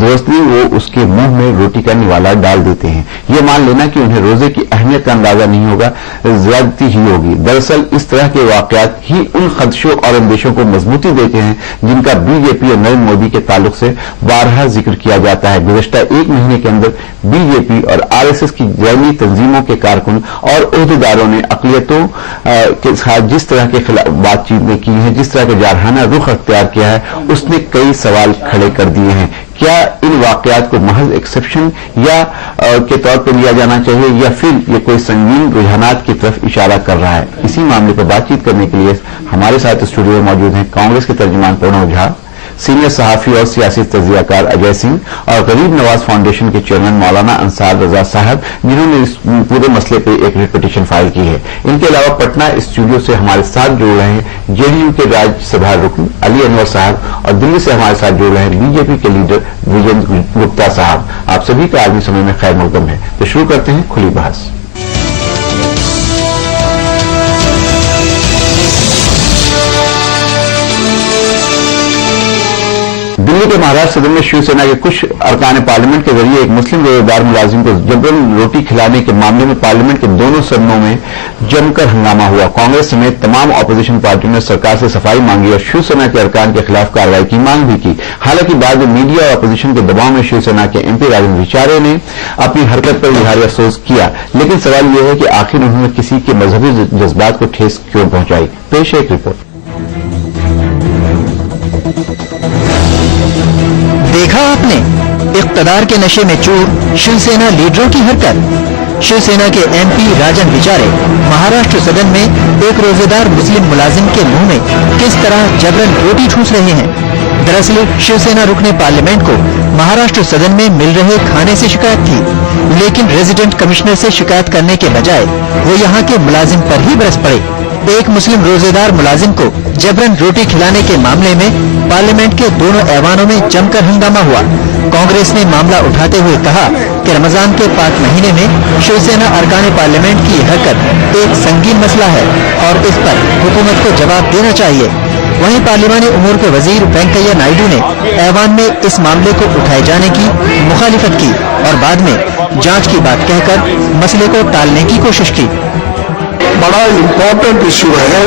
जबरदस्ती वो उसके मुंह में रोटी का निवाला डाल देते हैं। ये मान लेना कि उन्हें रोजे की अहमियत का अंदाजा नहीं होगा, ज्यादती ही होगी। दरअसल इस तरह के वाकयात ही उन खदशों और अंदेशों को मजबूती देते हैं जिनका बीजेपी और नरेंद्र मोदी के ताल्लुक से बारहा जिक्र किया जाता है। गुज़श्ता एक महीने के अंदर बीजेपी और आरएसएस की जैली तंजीमों के कारकुन और ओहदेदारों ने अक़लियतों के साथ जिस तरह के खिलाफ बातचीत की है, जिस तरह का जारहाना रुख अख्तियार किया है, उसने कई सवाल खड़े कर दिए हैं। क्या इन वाकयात को महज एक्सेप्शन या के तौर पर लिया जाना चाहिए, या फिर ये कोई संगीन रुझानात की तरफ इशारा कर रहा है? इसी मामले पर बातचीत करने के लिए हमारे साथ स्टूडियो में मौजूद हैं कांग्रेस के तर्जुमान प्रणव झा, सीनियर सहाफी और सियासी तजियाकार अजय सिंह और गरीब नवाज फाउंडेशन के चेयरमैन मौलाना अंसार रजा साहब, जिन्होंने इस पूरे मसले पर एक रिट पिटीशन फाइल की है। इनके अलावा पटना स्टूडियो से हमारे साथ जुड़ रहे हैं जेडीयू के राज्यसभा रुकन अली अनवर साहब और दिल्ली से हमारे साथ जुड़ रहे हैं बीजेपी के लीडर विजेंद्र गुप्ता साहब। आप सभी का आलमी समय में खैर मकदम है। तो शुरू करते हैं खुली बहस। दिल्ली के महाराष्ट्र सदन में शिवसेना के कुछ अरकान पार्लियामेंट के जरिए एक मुस्लिम रोजेदार मुलाजिम को जबरन रोटी खिलाने के मामले में पार्लियामेंट के दोनों सदनों में जमकर हंगामा हुआ। कांग्रेस समेत तमाम ऑपोजिशन पार्टियों ने सरकार से सफाई मांगी और शिवसेना के अरकान के खिलाफ कार्रवाई की मांग भी की। हालांकि बाद में मीडिया और अपोजिशन के दबाव में शिवसेना के एमपी राजेंद्र विचारे ने अपनी हरकत पर इजहार अफसोस किया, लेकिन सवाल यह है कि आखिर उन्होंने किसी के मजहबी जज्बात को ठेस क्यों पहुंचाई। पेश है एक रिपोर्ट। देखा आपने इक़्तिदार के नशे में चूर शिवसेना लीडरों की हरकत। शिवसेना के एमपी राजन विचारे महाराष्ट्र सदन में एक रोजेदार मुस्लिम मुलाजिम के मुंह में किस तरह जबरन रोटी ठूस रहे हैं। दरअसल शिवसेना रुकने पार्लियामेंट को महाराष्ट्र सदन में मिल रहे खाने से शिकायत थी, लेकिन रेजिडेंट कमिश्नर से शिकायत करने के बजाय वो यहाँ के मुलाजिम पर ही बरस पड़े। एक मुस्लिम रोजेदार मुलाजिम को जबरन रोटी खिलाने के मामले में पार्लियामेंट के दोनों ऐवानों में जमकर हंगामा हुआ। कांग्रेस ने मामला उठाते हुए कहा कि रमजान के पाक महीने में शिवसेना अरकान पार्लियामेंट की हरकत एक संगीन मसला है और इस पर हुकूमत को जवाब देना चाहिए। वहीं पार्लिमानी उमूर के वजीर वेंकैया नायडू ने ऐवान में इस मामले को उठाए जाने की मुखालिफत की और बाद में जांच की बात कहकर मसले को टालने की कोशिश की। बड़ा इम्पोर्टेंट इशू है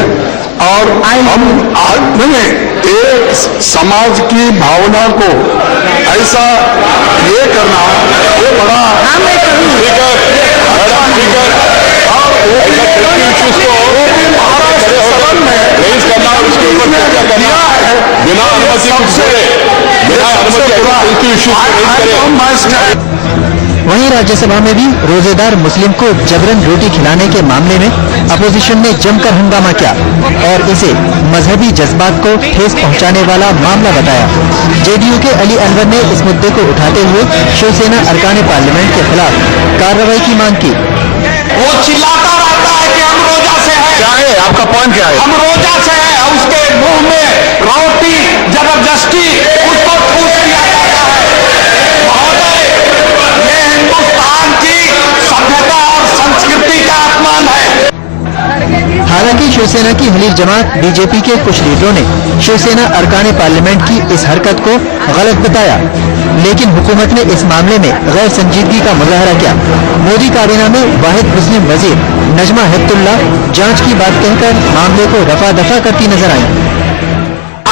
और हम आज में एक समाज की भावना को ऐसा ये करना ये बड़ा वहीं राज्यसभा में भी रोजेदार मुस्लिम को जबरन रोटी खिलाने के मामले में अपोजिशन ने जमकर हंगामा किया और इसे मजहबी जज्बात को ठेस पहुंचाने वाला मामला बताया। जेडीयू के अली अनवर ने इस मुद्दे को उठाते हुए शिवसेना अरकान पार्लियामेंट के खिलाफ कार्रवाई की मांग की। वो चिल्लाता रहता है कि हम रोजा से हैं। क्या है आपका पॉइंट, क्या है? हम रोजा से हैं और उसके मुंह में रोटी जबरदस्ती उसको ठूस दिया जाता है। महोदय, ये हिंदुस्तान की सभ्यता और संस्कृति का अपमान है। हालांकि शिवसेना की हलीफ जमात बीजेपी के कुछ लीडरों ने शिवसेना अरकान पार्लियामेंट की इस हरकत को गलत बताया, लेकिन हुकूमत ने इस मामले में गैर संजीदगी का मुजाहरा किया। मोदी काबीना में वाहिद मुस्लिम वजीर नजमा हेप्तुल्ला जांच की बात कहकर मामले को रफा दफा करती नजर आई।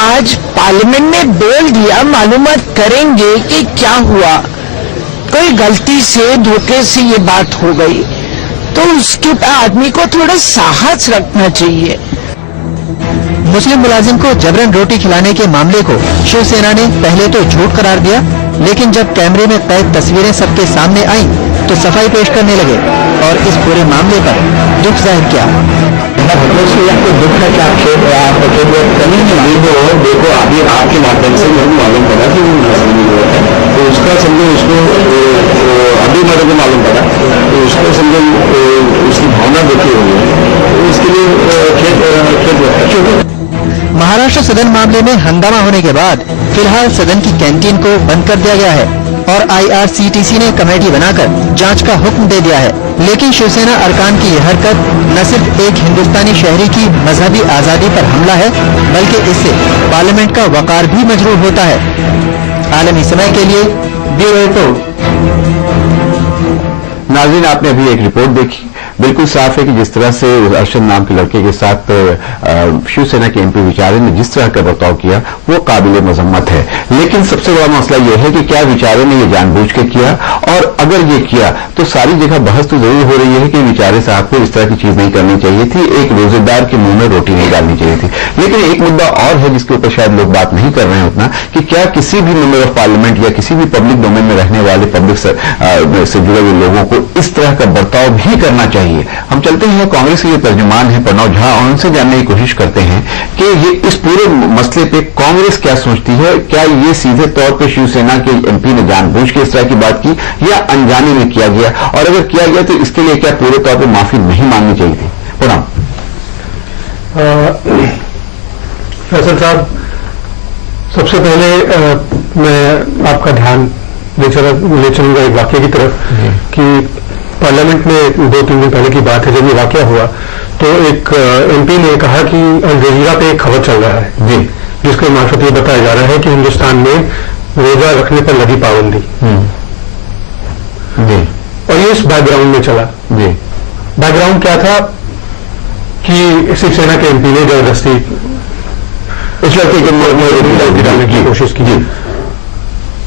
आज पार्लियामेंट में बोल दिया, मालूमात करेंगे कि क्या हुआ। कोई गलती से धोखे से ये बात हो गई तो उसके आदमी को थोड़ा साहस रखना चाहिए। मुस्लिम मुलाजिम को जबरन रोटी खिलाने के मामले को शिवसेना ने पहले तो झूठ करार दिया, लेकिन जब कैमरे में कैद तस्वीरें सबके सामने आईं तो सफाई पेश करने लगे और इस पूरे मामले पर दुख जाहिर किया। दुख का क्या आक्षेप है? आप देखो अभी आपके माध्यम से मुझे मालूम पड़ा कि तो उसका समझो उसको अभी मेरे को मालूम पड़ा तो उसको समझो उसकी भावना देखी होगी तो उसके लिए महाराष्ट्र सदन मामले में हंगामा होने के बाद फिलहाल सदन की कैंटीन को बंद कर दिया गया है और आईआरसीटीसी ने कमेटी बनाकर जांच का हुक्म दे दिया है। लेकिन शिवसेना अरकान की यह हरकत न सिर्फ एक हिंदुस्तानी शहरी की मजहबी आजादी पर हमला है, बल्कि इससे पार्लियामेंट का वकार भी मजरूह होता है। आलमी समय के लिए दे रहे तो। नाज़रीन, आपने अभी एक रिपोर्ट देखी, बिल्कुल साफ है कि जिस तरह से अर्शद नाम के लड़के के साथ शिवसेना के एमपी विचारे ने जिस तरह का बर्ताव किया वो काबिल मजम्मत है। लेकिन सबसे बड़ा मसला यह है कि क्या विचारे ने ये जानबूझ के किया, और अगर ये किया तो सारी जगह बहस तो जरूर हो रही है कि विचारे साहब को इस तरह की चीज नहीं करनी चाहिए थी, एक रोजेदार के मुंह में रोटी नहीं डालनी चाहिए थी। लेकिन एक मुद्दा और है जिसके ऊपर शायद लोग बात नहीं कर रहे हैं उतना, कि क्या किसी भी मेंबर ऑफ पार्लियामेंट या किसी भी पब्लिक डोमेन में रहने वाले पब्लिक से जुड़े हुए लोगों को इस तरह का बर्ताव भी करना चाहिए। हम चलते हैं कांग्रेस के ये तर्जुमान है प्रणव झा, और उनसे जानने की कोशिश करते हैं कि ये इस पूरे मसले पे कांग्रेस क्या सोचती है। क्या ये सीधे तौर पे शिवसेना के एमपी ने जानबूझ के इस तरह की बात की या अनजाने में किया गया, और अगर किया गया तो इसके लिए क्या पूरे तौर पे माफी नहीं मांगनी चाहिए थी? प्रणव। फैसल साहब, सबसे पहले मैं आपका ध्यान ले चलूंगा एक वाक्य की तरफ कि पार्लियामेंट में 2-3 दिन पहले की बात है, जब ये वाकया हुआ तो एक एमपी ने कहा कि अल जजीरा पे एक खबर चल रहा है जी, जिसके मार्फत ये बताया जा रहा है कि हिंदुस्तान में रोजा रखने पर लगी पाबंदी जी, और ये इस बैकग्राउंड में चला जी। बैकग्राउंड क्या था कि शिवसेना के एमपी ने जबरदस्ती इस लड़के के डालने की कोशिश की।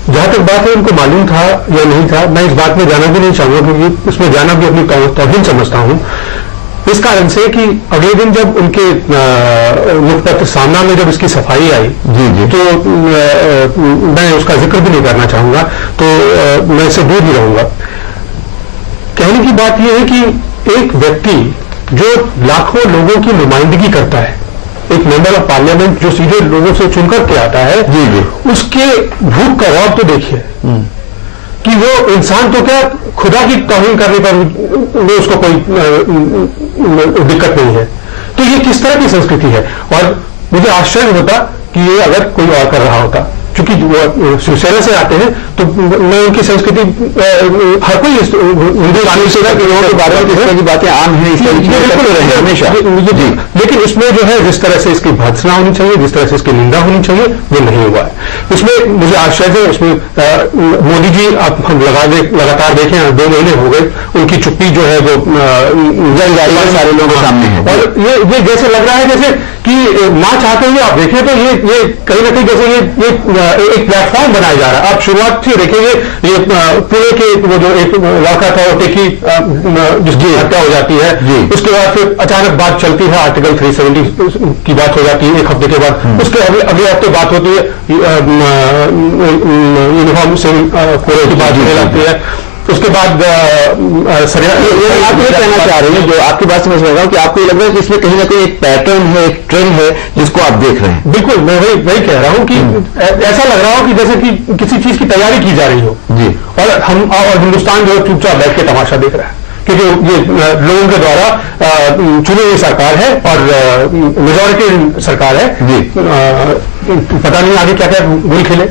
जहां तक बात है उनको मालूम था या नहीं था, मैं इस बात में जाना भी नहीं चाहूंगा, क्योंकि उसमें जाना भी अपनी तौहीन समझता हूं, इस कारण से कि अगले दिन जब उनके मुखपत्र सामना में जब इसकी सफाई आई जी जी, तो मैं उसका जिक्र भी नहीं करना चाहूंगा, तो मैं इससे दूर ही रहूंगा। कहने की बात यह है कि एक व्यक्ति जो लाखों लोगों की नुमाइंदगी करता है, एक मेंबर ऑफ पार्लियामेंट जो सीधे लोगों से चुनकर के आता है जी जी, उसके भूख का रौब तो देखिए कि वो इंसान तो क्या खुदा की तौहीन करने पर वो उसको कोई दिक्कत नहीं है। तो ये किस तरह की संस्कृति है, और मुझे आश्चर्य होता कि ये अगर कोई और कर रहा होता, क्योंकि वो शिवसेना से आते हैं तो मैं उनकी संस्कृति हर कोई हिंदू शिवसेना के लोगों के बारे में इस तरह की बातें आम हैं, हमेशा। लेकिन इसमें जो है जिस तरह से इसकी भर्त्सना होनी चाहिए, जिस तरह से इसकी निंदा होनी चाहिए, वो नहीं हुआ है। इसमें मुझे आश्चर्य है, इसमें मोदी जी आप हम लगातार देखें 2 महीने हो गए, उनकी चुप्पी जो है वो सारे लोगों के सामने है, और ये जैसे लग रहा है जैसे कि ना चाहते हुए आप देखें तो ये कहीं ना कहीं जैसे ये एक प्लेटफॉर्म बनाया जा रहा है। आप शुरुआत से देखेंगे, ये पुणे के वो जो एक लड़का था वो टेकी जिसकी हत्या हो जाती है, उसके बाद फिर अचानक बात चलती है आर्टिकल 370 की बात हो जाती है एक हफ्ते के बाद, उसके अगले हफ्ते बात होती है यूनिफॉर्म सिविल कोड की बात होने लगती है। उसके बाद आप ये कहना चाह रहे हैं, जो आपकी बात समझ रहा हूं कि आपको ये लग रहा है कि इसमें कहीं ना कहीं एक पैटर्न है, एक ट्रेंड है जिसको आप देख रहे हैं। बिल्कुल, मैं वही कह रहा हूं कि ऐसा लग रहा हो कि जैसे कि किसी चीज की तैयारी की जा रही हो जी, और हिंदुस्तान जो चुपचाप बैठ के तमाशा देख रहा है, क्योंकि ये लोगों के द्वारा चुनी हुई सरकार है और मेजॉरिटी सरकार है जी। पता नहीं आगे क्या क्या गुल खिले।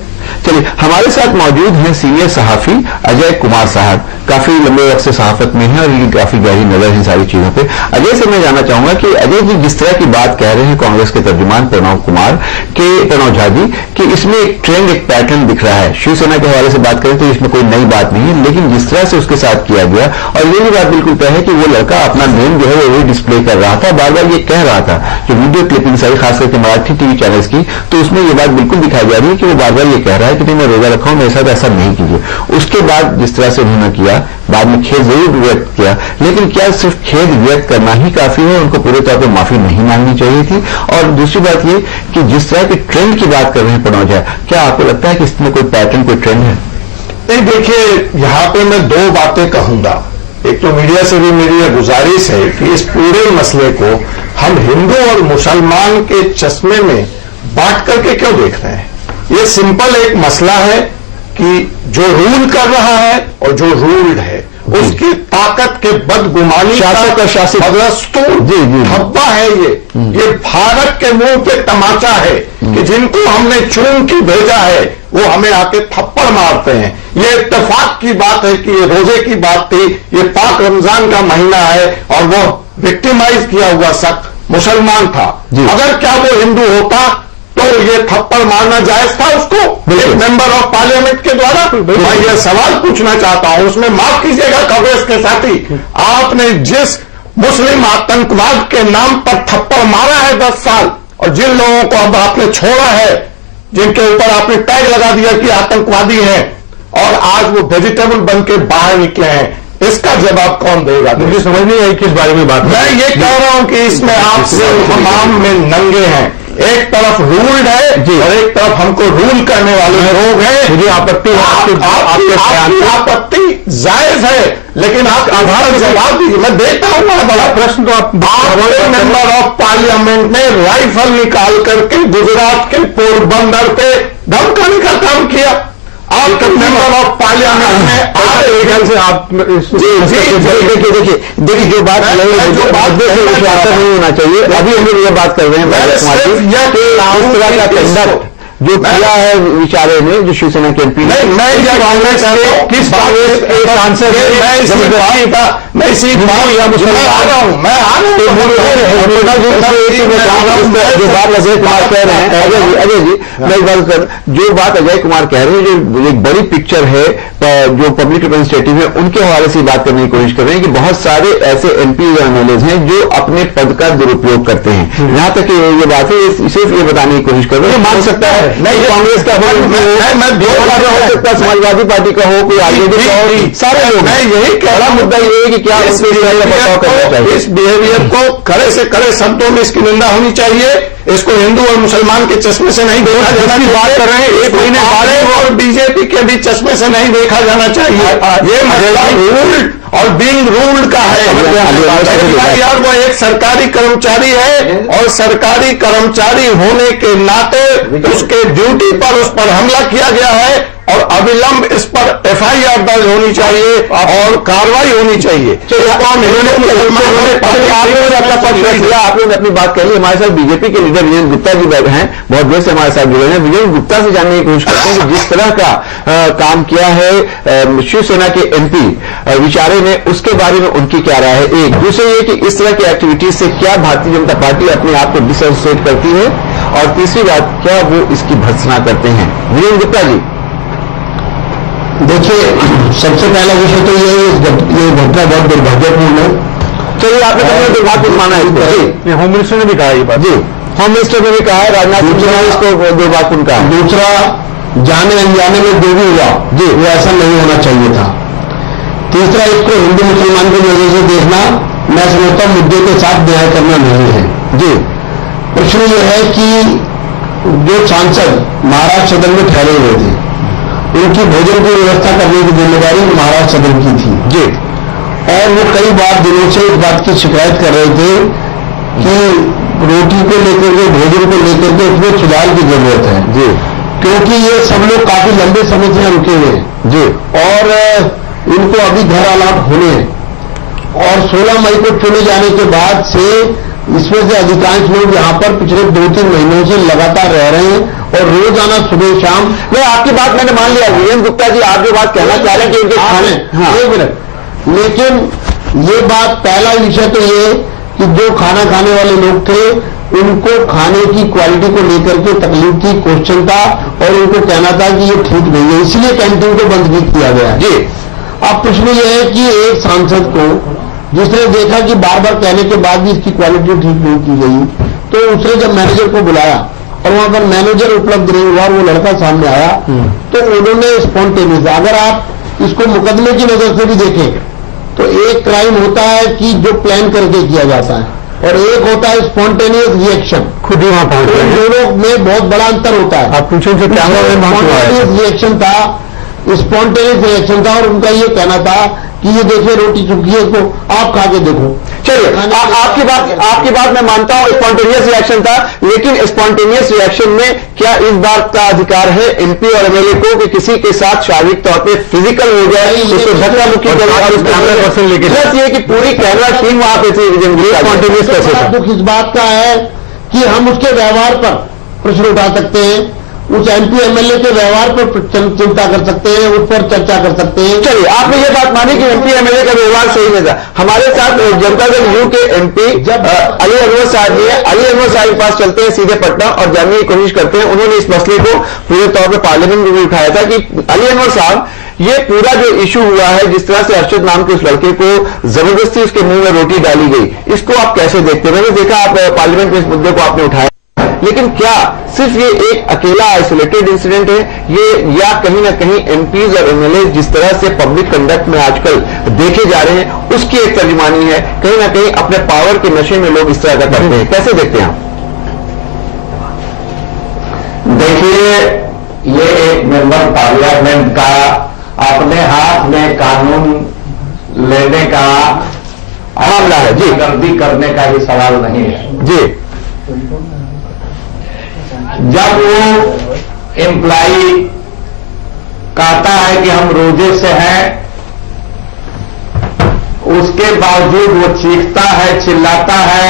चलिए, हमारे साथ मौजूद हैं सीनियर सहाफी अजय कुमार साहब, काफी लंबे वक्त से सहाफत में हैं और ये काफी गहरी नजर है सारी चीजों पे। अजय से मैं जानना चाहूंगा कि अजय जी जिस तरह की बात कह रहे हैं कांग्रेस के तर्जुमान प्रणव झा जी, कि इसमें एक ट्रेंड, एक पैटर्न दिख रहा है। शिवसेना के हवाले से बात करें तो इसमें कोई नई बात नहीं है, लेकिन जिस तरह से उसके साथ किया गया, और ये भी बात बिल्कुल तय है कि वो लड़का अपना नेम जो है वो वही डिस्प्ले कर रहा था, बार बार ये कह रहा था, जो वीडियो क्लिपिंग आई खास करके मराठी टीवी चैनल्स की, तो उसमें ये बात बिल्कुल दिखाई जा रही है कि वो बार बार ये कह रहा है कि नहीं मैं रोजा रखा हूं, मेरे साथ ऐसा नहीं कीजिए। उसके बाद जिस तरह से उन्होंने किया, बाद में खेद जरूर व्यक्त किया, लेकिन क्या सिर्फ खेद व्यक्त करना ही काफी है? उनको पूरे तौर पर माफी नहीं मांगनी चाहिए थी? और दूसरी बात ये कि जिस तरह के ट्रेंड की बात कर रहे हैं प्रणव झा, क्या आपको लगता है कि इसमें कोई पैटर्न, कोई ट्रेंड है? नहीं, देखिए यहां पे मैं 2 बातें कहूंगा। एक तो मीडिया से भी मेरी यह गुजारिश है कि इस पूरे मसले को हम हिंदू और मुसलमान के चश्मे में बांट करके क्यों देख रहे हैं। ये सिंपल एक मसला है कि जो रूल कर रहा है और जो रूल्ड है उसकी ताकत के बदगुमानी शासक और शासित धब्बा है। ये भारत के मुंह पे तमाचा है कि जिनको हमने चुन के भेजा है वो हमें आके थप्पड़ मारते हैं। ये इत्तेफाक की बात है कि ये रोजे की बात थी, ये पाक रमजान का महीना है और वो विक्टिमाइज किया हुआ शख्स मुसलमान था। अगर क्या वो हिंदू होता तो ये थप्पड़ मारना जायज था उसको एक मेंबर ऑफ पार्लियामेंट के द्वारा? मैं ये सवाल पूछना चाहता हूं, उसमें माफ कीजिएगा कांग्रेस के साथी, आपने जिस मुस्लिम आतंकवाद के नाम पर थप्पड़ मारा है 10 साल, और जिन लोगों को अब आपने छोड़ा है, जिनके ऊपर आपने टैग लगा दिया कि आतंकवादी हैं, और आज वो वेजिटेबल बन के बाहर निकले हैं, इसका जवाब कौन देगा? मुझे समझ नहीं आई किस बारे में बात। मैं ये कह रहा हूं कि इसमें आप तमाम में नंगे हैं, एक तरफ रूल्ड है और एक तरफ हमको रूल करने वाले लोग हैं। मुझे आपत्ति आपकी आपत्ति जायज है, लेकिन आप आधार जवाब दीजिए। मैं देता हूं मैं बड़ा प्रश्न, तो आप मेंबर ऑफ पार्लियामेंट ने राइफल निकाल करके गुजरात के पोरबंदर पे धमकाने का काम किया। आपके मेंबर ऑफ पार्लियामेंट में से आप देखिए जो बात नहीं होना चाहिए। अभी हम लोग ये बात कर रहे हैं जो किया है विचारे में, जो शिवसेना के एमपी मैं इसी बात या मुसलमान आ रहा हूं, मैं आ रहा हूं। जो बात अजय कुमार कह रहे हैं, अजय जी मैं एक बात कर, जो बात अजय कुमार कह रहे हैं, जो एक बड़ी पिक्चर है जो पब्लिक रिप्रेजेंटेटिव है, उनके हवाले से बात करने की कोशिश कर रहे हैं कि बहुत सारे ऐसे एमपी और एमएलए हैं जो अपने पद का दुरुपयोग करते हैं। यहां तक ये बात है, सिर्फ ये बताने की कोशिश कर रहे हैं, मान सकता है नहीं कांग्रेस का मैं दो बार हो सकता, समाजवादी पार्टी का हो, कोई आरजेडी का हो, सारे लोग। मैं यही कह रहा, मुद्दा ये है कि क्या इस बिहेवियर को कड़े से कड़े शब्दों में इसकी निंदा होनी चाहिए। इसको हिंदू और मुसलमान के चश्मे से नहीं देखा जाना की बात कर रहे हैं, एक महीने बाद और बीजेपी के भी चश्मे से नहीं देखा जाना चाहिए। ये मसला रूल्ड और बीइंग रूल्ड का है। यार वो एक सरकारी कर्मचारी है और सरकारी कर्मचारी होने के नाते उसके ड्यूटी पर उस पर हमला किया गया है और अविलंब इस पर एफआईआर दर्ज होनी चाहिए और कार्रवाई होनी चाहिए। आपने अपनी बात कर ली। हमारे साथ बीजेपी के लीडर विजय गुप्ता जी बैठे हैं, बहुत देर से हमारे साथ जुड़े हैं। विजय गुप्ता से जानने की कोशिश करते हैं कि जिस तरह का काम किया है शिवसेना के एमपी विचारे ने, उसके बारे में उनकी क्या राय है। एक दूसरे ये कि इस तरह की एक्टिविटीज से क्या भारतीय जनता पार्टी अपने आप को डिसोसिएट करती है, और तीसरी बात, क्या वो इसकी भर्त्सना करते हैं। विजय गुप्ता जी देखिए, सबसे पहला विषय तो ये घटना बहुत दुर्भाग्यपूर्ण है। चलिए, आपने कहा दुर्भाग्यपूर्ण माना है इसको? जी, होम मिनिस्टर ने भी कहा ये बात। जी, होम मिनिस्टर ने भी कहा है, राजनाथ सिंह ने इसको दुर्भाग्यपूर्ण कहा। दूसरा, जाने अनजाने में जो भी हुआ जी, वो ऐसा नहीं होना चाहिए था। तीसरा, इसको हिंदू मुसलमान की वजह से देखना, मैं समझता हूं मुद्दे के साथ न्याय करना नहीं है। जी, प्रश्न ये है कि जो सांसद महाराष्ट्र सदन में ठहरे हुए थे, उनकी भोजन की व्यवस्था करने की जिम्मेदारी महाराष्ट्र सदन की थी। जी, और वो कई बार दिनों से इस बात की शिकायत कर रहे थे कि रोटी को लेकर के, भोजन को लेकर के उसमें सुधार की जरूरत है। जी, क्योंकि ये सब लोग काफी लंबे समय से रुके हुए हैं। जी, और इनको अभी घर अलाट होने हैं, और 16 मई को चुने जाने के बाद से इसमें से अधिकांश लोग यहाँ पर पिछले 2-3 महीनों से लगातार रह रहे हैं, और रोजाना सुबह शाम। मैं आपकी बात मैंने मान लिया। वीरेंद्र गुप्ता जी, आप जो बात कहना चाह रहे हैं कि उनके खाने, एक मिनट, लेकिन ये बात, पहला विषय तो ये कि जो खाना खाने वाले लोग थे, उनको खाने की क्वालिटी को लेकर के तकलीफ थी, क्वेश्चन था, और उनको कहना था कि ये ठीक नहीं है, इसलिए कैंटीन को बंद भी किया गया। जी, अब प्रश्न ये है कि एक सांसद को, जिसने देखा कि बार बार कहने के बाद भी इसकी क्वालिटी ठीक नहीं की गई, तो उसने जब मैनेजर को बुलाया और वहां पर मैनेजर उपलब्ध नहीं हुआ, वो लड़का सामने आया, तो उन्होंने स्पॉन्टेनियस, अगर आप इसको मुकदमे की नजर से भी देखें तो एक क्राइम होता है कि जो प्लान करके किया जाता है, और एक होता है स्पॉन्टेनियस रिएक्शन, खुद ही वहां पहुंच गए। दोनों में बहुत बड़ा अंतर होता है। आप पूछें तो स्पॉन्टेनियस रिएक्शन था, स्पॉन्टेनियस रिएक्शन था, और उनका ये कहना था कि ये देखिए रोटी चुकी है, इसको आप खा के देखो। चलिए, आपकी बात मैं मानता हूं, स्पॉन्टेनियस रिएक्शन था, लेकिन स्पॉन्टेनियस रिएक्शन में क्या इस बात का अधिकार है एमपी और एमएलए को कि किसी के साथ शारीरिक तौर पे फिजिकल हो जाए, उसको धक्का मुक्की करे, और उसको 100% लेके, प्लस ये कि पूरी कैमरा टीम वहां पे थी। स्पॉन्टेनियस कैसे? दुख इस बात का है कि हम उसके व्यवहार पर प्रश्न उठा सकते हैं, उस एमपी एमएलए के व्यवहार पर चिंता कर सकते हैं, उस पर चर्चा कर सकते हैं। चलिए, आपने ये बात मानी कि एमपी एमएलए का व्यवहार सही नहीं था। हमारे साथ जनता दल यू के एमपी अली अनवर साहब जी हैं। अली अनवर साहब के पास चलते हैं सीधे पटना और जानने की कोशिश करते हैं। उन्होंने इस मसले को पूरे तौर पर पार्लियामेंट में भी उठाया था कि अली अनवर साहब, ये पूरा जो इशू हुआ है, जिस तरह से अर्शद नाम के उस लड़के को जबरदस्ती उसके मुंह में रोटी डाली गई, इसको आप कैसे देखते हैं? मैंने देखा आप पार्लियामेंट में इस मुद्दे को आपने उठाया, लेकिन क्या सिर्फ ये एक अकेला आइसोलेटेड इंसिडेंट है ये, या कहीं ना कहीं एमपीज और एमएलए जिस तरह से पब्लिक कंडक्ट में आजकल देखे जा रहे हैं उसकी एक तर्जुमानी है? कहीं ना कहीं अपने पावर के नशे में लोग इस तरह का करते हैं, कैसे देखते हैं आप? देखिए, ये एक मेंबर पार्लियामेंट का अपने हाथ में कानून लेने का मामला है जी, गर्दी करने का ही सवाल नहीं है जी। जब वो एम्प्लाई कहता है कि हम रोजे से हैं, उसके बावजूद वो चीखता है, चिल्लाता है,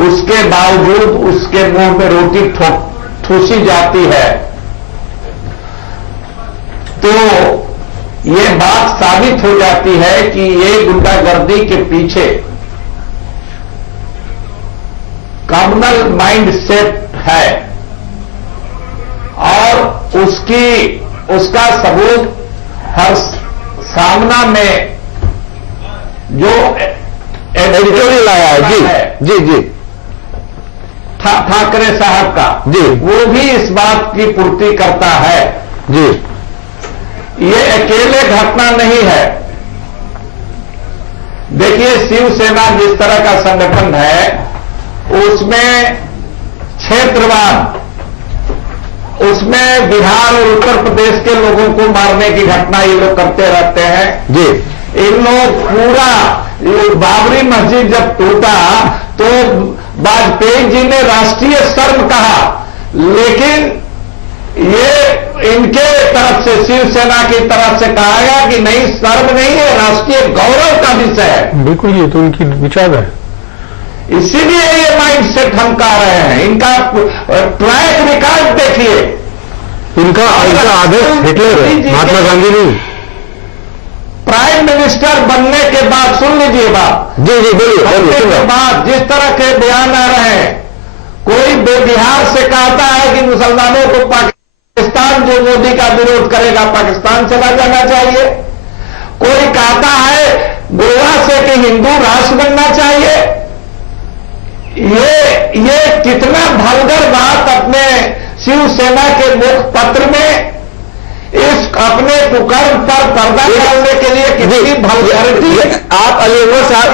उसके बावजूद उसके मुंह में रोटी ठूसी जाती है, तो ये बात साबित हो जाती है कि ये गुंडागर्दी के पीछे कम्युनल माइंड सेट है और उसका सबूत हर सामना में जो एडिटोरियल आया है जी जी जी ठाकरे साहब का जी, वो भी इस बात की पूर्ति करता है जी। ये अकेले घटना नहीं है। देखिए, शिवसेना जिस तरह का संगठन है उसमें क्षेत्रवाद, उसमें बिहार और उत्तर प्रदेश के लोगों को मारने की घटना ये लोग करते रहते हैं जी। इन लोग पूरा बाबरी मस्जिद जब टूटा तो वाजपेयी जी ने राष्ट्रीय शर्म कहा, लेकिन ये इनके तरफ से, शिवसेना की तरफ से कहा गया कि नहीं, शर्म नहीं है, राष्ट्रीय गौरव का विषय है। बिल्कुल, ये तो उनकी विचार है, इसीलिए ये माइंड सेट हम कह रहे हैं। इनका ट्रैक रिकॉर्ड देखिए, इनका आदर्श हिटलर है, महात्मा गांधी नहीं। प्राइम मिनिस्टर बनने के बाद, सुन लीजिए बात जी जी, बोलिए बनने के बाद जिस तरह के बयान आ रहे हैं, कोई बिहार से कहता है कि मुसलमानों को पाकिस्तान, जो मोदी का विरोध करेगा पाकिस्तान चला जाना चाहिए। कोई कहता है गोवा से कि हिंदू राष्ट्र बनना चाहिए। ये कितना भलगर बात अपने शिवसेना के मुखपत्र में इस अपने कुकर्म पर पर्दा डालने के लिए कितनी भलगैरिटी। आप अली अनवर साहब,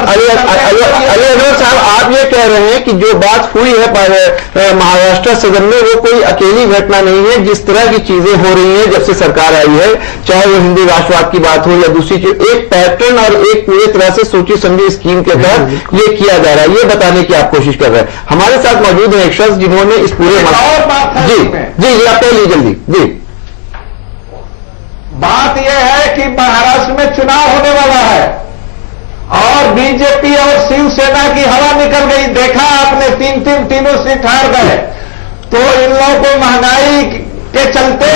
आप ये कह रहे हैं कि जो बात हुई है महाराष्ट्र सदन में वो कोई अकेली घटना नहीं है। जिस तरह की चीजें हो रही हैं जब से सरकार आई है, चाहे वो हिंदू राष्ट्रवाद की बात हो या दूसरी चीज, एक पैटर्न और एक पूरी तरह से सोची समझी स्कीम के तहत ये किया जा रहा है, ये बताने की आप कोशिश कर रहे हैं। हमारे साथ मौजूद है एक शख्स जिन्होंने इस पूरे जी जी जी, आप कह लीजिए जल्दी जी। बात यह है कि महाराष्ट्र में चुनाव होने वाला है और बीजेपी और शिवसेना की हवा निकल गई। देखा आपने, तीनों सीट हार गए। तो इन लोगों को महंगाई के चलते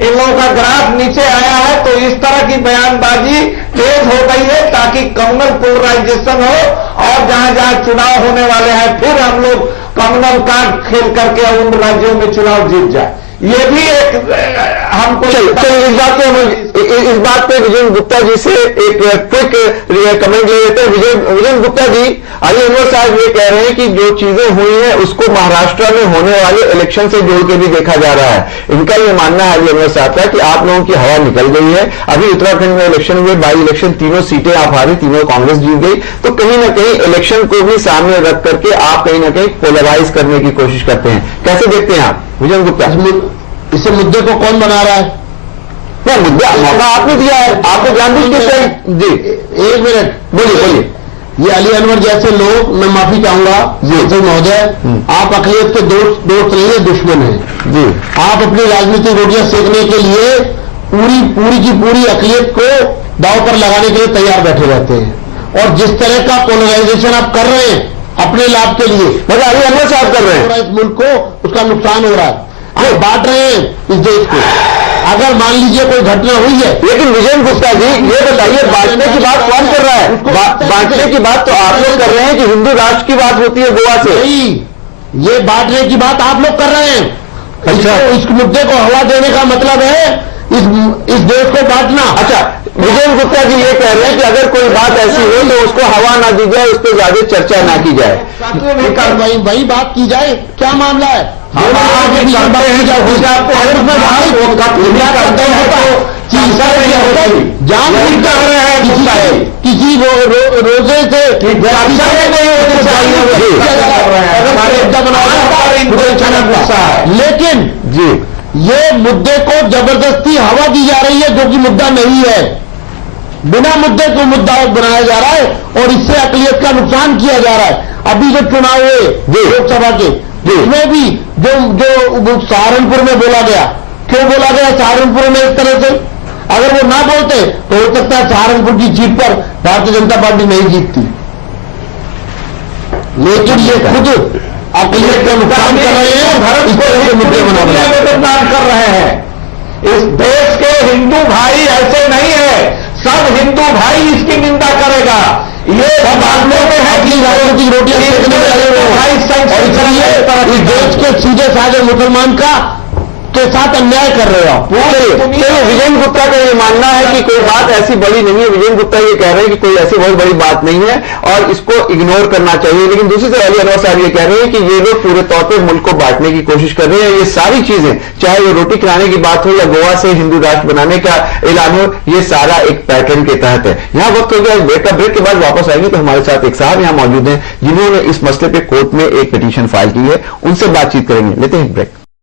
इन लोगों का ग्राफ नीचे आया है। तो इस तरह की बयानबाजी तेज हो गई है ताकि कम्युनल पोलराइजेशन हो और जहां जहां चुनाव होने वाले हैं फिर हम लोग कम्युनल कार्ड खेल करके उन राज्यों में चुनाव जीत जाए। ये भी एक हमको इस बात पे विजय गुप्ता जी से एक क्विक कमेंट ले लेते हैं। विजय गुप्ता जी, अली अनवर साहब ये कह रहे हैं कि जो चीजें हुई हैं उसको महाराष्ट्र में होने वाले इलेक्शन से जोड़ के भी देखा जा रहा है। इनका ये मानना है अली अनवर साहब का कि आप लोगों की हवा निकल गई है। अभी उत्तराखंड में इलेक्शन हुए, बाई इलेक्शन, तीनों सीटें आप हारी, तीनों कांग्रेस जीत गई। तो कहीं ना कहीं इलेक्शन को भी सामने रख करके आप कहीं ना कहीं पोलराइज करने की कोशिश करते हैं। कैसे देखते हैं आप विजय गुप्ता? इसे मुद्दे को कौन बना रहा है? मुद्दा मौका आपने दिया है, आपको जानबूझ के जी। एक मिनट, बोलिए। ये अली अनवर जैसे लोग, मैं माफी चाहूंगा जी महोदय, आप अकलियत के दोस्त नहीं है, दुश्मन है जी। आप अपनी राजनीतिक रोटियां सेकने के लिए पूरी की पूरी अकलियत को दांव पर लगाने के लिए तैयार बैठे रहते हैं। और जिस तरह का पोलराइजेशन आप कर रहे हैं अपने लाभ के लिए, मतलब अली अनवर साहब कर रहे हैं, इस मुल्क को उसका नुकसान हो रहा है। आप बांट रहे हैं इस देश को। अगर मान लीजिए कोई घटना हुई है, लेकिन विजय गुप्ता जी ये बताइए, बांटने की बात कौन कर रहा है? बांटने की बात तो आप लोग कर रहे हैं कि हिंदू राष्ट्र की बात होती है गोवा से। नहीं, ये बांटने की बात आप लोग कर रहे हैं। अच्छा, इस मुद्दे को हवा देने का मतलब है इस देश को बांटना। अच्छा, विजय गुप्ता जी ये कह रहे हैं कि अगर कोई बात ऐसी हो तो उसको हवा ना दी जाए, उस पर ज्यादा चर्चा ना की जाए। वही बात की जाए, क्या मामला है? जान किसी रोजे से लेकिन जी ये मुद्दे को जबरदस्ती हवा दी जा रही है, जो कि मुद्दा नहीं है। बिना मुद्दे को मुद्दा बनाया जा रहा है और इससे अकलियत का नुकसान किया जा रहा है। अभी जो चुनाव हुए लोकसभा के, इसमें भी जो सहारनपुर में बोला गया, क्यों बोला गया सहारनपुर में इस तरह से? अगर वो ना बोलते तो हो सकता है सहारनपुर की सीट पर भारतीय जनता पार्टी नहीं जीतती। लेकिन ये खुद अकलियत का नुकसान कर रहे हैं, इस तरह के मुद्दे बदनाम कर रहे हैं। इस देश के हिंदू भाई ऐसे नहीं है, सब हिंदू भाई इसकी निंदा करेगा। ये मामले में है कि राजनीतिक रोटियां सेकने में लगे हुए हैं और इसलिए इस देश के सीधे साधे मुसलमान का के साथ अन्याय कर रहे हो। चलिए, विजय गुप्ता का ये मानना है कि कोई बात ऐसी बड़ी नहीं है। विजय गुप्ता ये कह रहे हैं कि कोई ऐसी बहुत बड़ी बात नहीं है और इसको इग्नोर करना चाहिए। लेकिन दूसरी तरफ अली अनवर साहब ये कह रहे हैं कि ये लोग पूरे तौर पर मुल्क को बांटने की कोशिश कर रहे हैं। ये सारी चीजें, चाहे वो रोटी खिलाने की बात हो या गोवा से हिंदू राष्ट्र बनाने का ऐलान हो, ये सारा एक पैटर्न के तहत है। यहाँ वक्त हो गया ब्रेक का। ब्रेक के बाद वापस आएंगे तो हमारे साथ एक साहब यहाँ मौजूद हैं जिन्होंने इस मसले पे कोर्ट में एक पिटीशन फाइल की है, उनसे बातचीत करेंगे। लेते हैं ब्रेक।